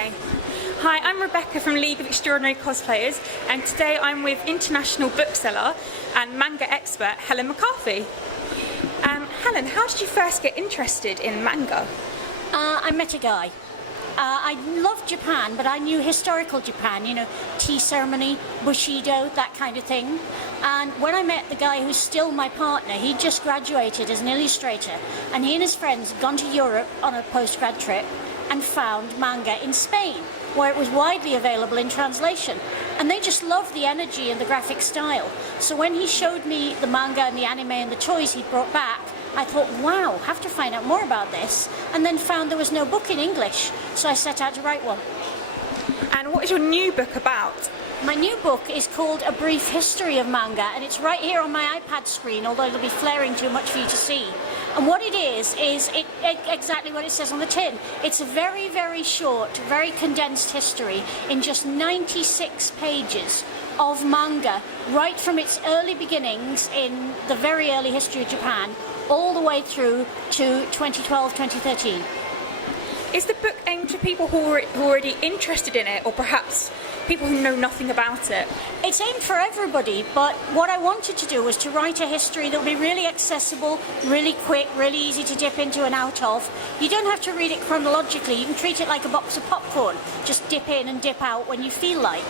Okay. Hi, I'm Rebecca from League of Extraordinary Cosplayers, and today I'm with international bookseller and manga expert Helen McCarthy. Helen, how did you first get interested in manga? I met a guy. I loved Japan, but I knew historical Japan, you know, tea ceremony, Bushido, that kind of thing. And when I met the guy who's still my partner, he just graduated as an illustrator, and he and his friends had gone to Europe on a postgrad trip and found manga in Spain, where it was widely available in translation. And they just loved the energy and the graphic style. So when he showed me the manga and the anime and the toys he'd brought back, I thought, wow, have to find out more about this, and then found there was no book in English, so I set out to write one. And what is your new book about? My new book is called A Brief History of Manga, and it's right here on my iPad screen, although it'll be flaring too much for you to see. And what it is exactly what it says on the tin. It's a very, very short, very condensed history in just 96 pages of manga, right from its early beginnings in the very early history of Japan, all the way through to 2012, 2013. Is the book aimed for people who are already interested in it, or perhaps people who know nothing about it? It's aimed for everybody, but what I wanted to do was to write a history that would be really accessible, really quick, really easy to dip into and out of. You don't have to read it chronologically. You can treat it like a box of popcorn. Just dip in and dip out when you feel like.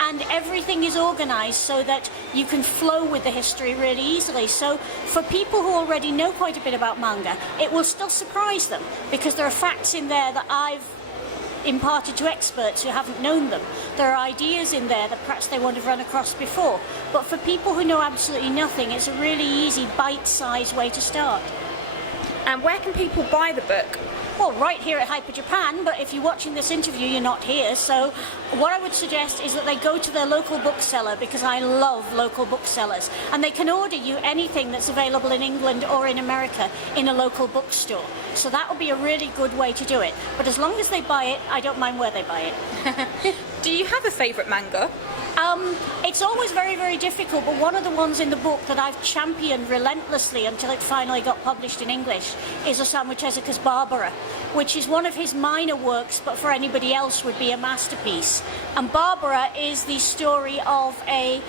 And everything is organised so that you can flow with the history really easily. So for people who already know quite a bit about manga, it will still surprise them, because there are facts in there that I've imparted to experts who haven't known them. There are ideas in there that perhaps they won't have run across before. But for people who know absolutely nothing, it's a really easy, bite-sized way to start. And where can people buy the book? Well, right here at Hyper Japan, but if you're watching this interview, you're not here. So what I would suggest is that they go to their local bookseller, because I love local booksellers. And they can order you anything that's available in England or in America in a local bookstore. So that would be a really good way to do it. But as long as they buy it, I don't mind where they buy it. Do you have a favourite manga? It's always very, very difficult, but one of the ones in the book that I've championed relentlessly until it finally got published in English is Osamu Tezuka's Barbara, which is one of his minor works, but for anybody else would be a masterpiece. And Barbara is the story of a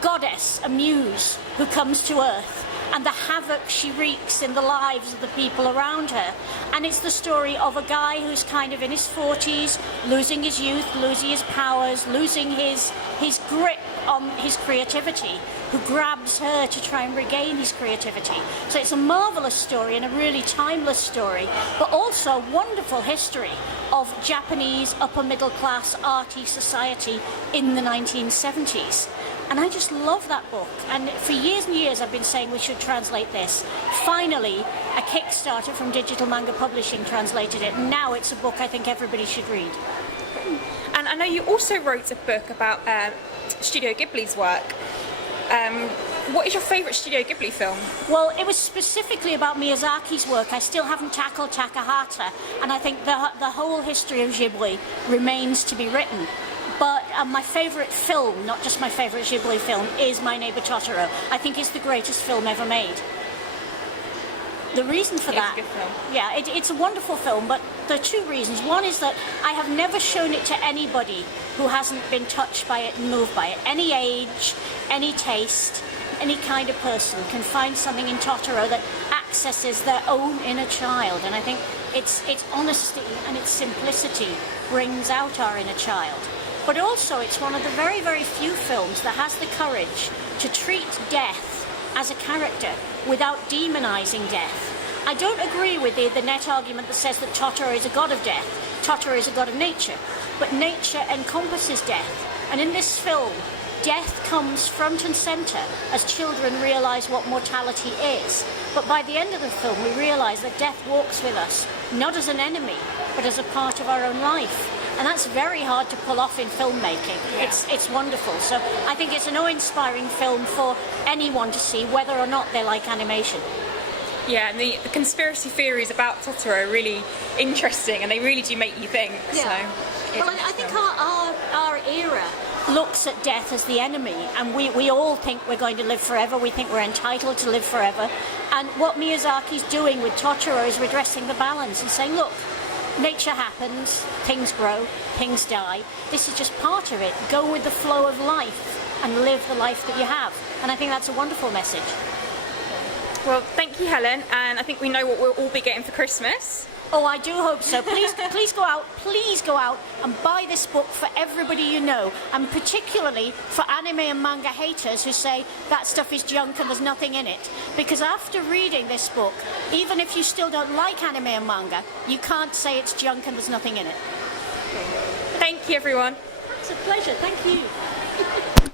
goddess, a muse, who comes to Earth, and the havoc she wreaks in the lives of the people around her. And it's the story of a guy who's kind of in his 40s, losing his youth, losing his powers, losing his grip on his creativity, who grabs her to try and regain his creativity. So it's a marvellous story and a really timeless story, but also a wonderful history of Japanese upper middle class arty society in the 1970s. And I just love that book. And for years and years I've been saying we should translate this. Finally, a Kickstarter from Digital Manga Publishing translated it. Now it's a book I think everybody should read. And I know you also wrote a book about Studio Ghibli's work. What is your favourite Studio Ghibli film? Well, it was specifically about Miyazaki's work. I still haven't tackled Takahata, and I think the whole history of Ghibli remains to be written. But my favourite film, not just my favourite Ghibli film, is My Neighbour Totoro. I think it's the greatest film ever made. The reason for that... It's a good film. Yeah, it's a wonderful film, but there are two reasons. One is that I have never shown it to anybody who hasn't been touched by it and moved by it. Any age, any taste, any kind of person can find something in Totoro that accesses their own inner child. And I think its honesty and its simplicity brings out our inner child. But also it's one of the very, very few films that has the courage to treat death as a character without demonizing death. I don't agree with the net argument that says that Totoro is a god of death. Totoro is a god of nature. But nature encompasses death. And in this film, death comes front and centre as children realise what mortality is. But by the end of the film, we realise that death walks with us, not as an enemy, but as a part of our own life. And that's very hard to pull off in filmmaking. Yeah. It's wonderful. So I think it's an awe-inspiring film for anyone to see, whether or not they like animation. Yeah, and the conspiracy theories about Totoro are really interesting, and they really do make you think. Yeah. So, well, I think our era looks at death as the enemy, and we all think we're going to live forever. We think we're entitled to live forever. And what Miyazaki's doing with Totoro is redressing the balance and saying, look, nature happens, things grow, things die. This is just part of it. Go with the flow of life and live the life that you have. And I think that's a wonderful message. Well, thank you, Helen, and I think we know what we'll all be getting for Christmas. Oh, I do hope so. Please go out and buy this book for everybody you know, and particularly for anime and manga haters who say that stuff is junk and there's nothing in it. Because after reading this book, even if you still don't like anime and manga, you can't say it's junk and there's nothing in it. Thank you, everyone. It's a pleasure. Thank you.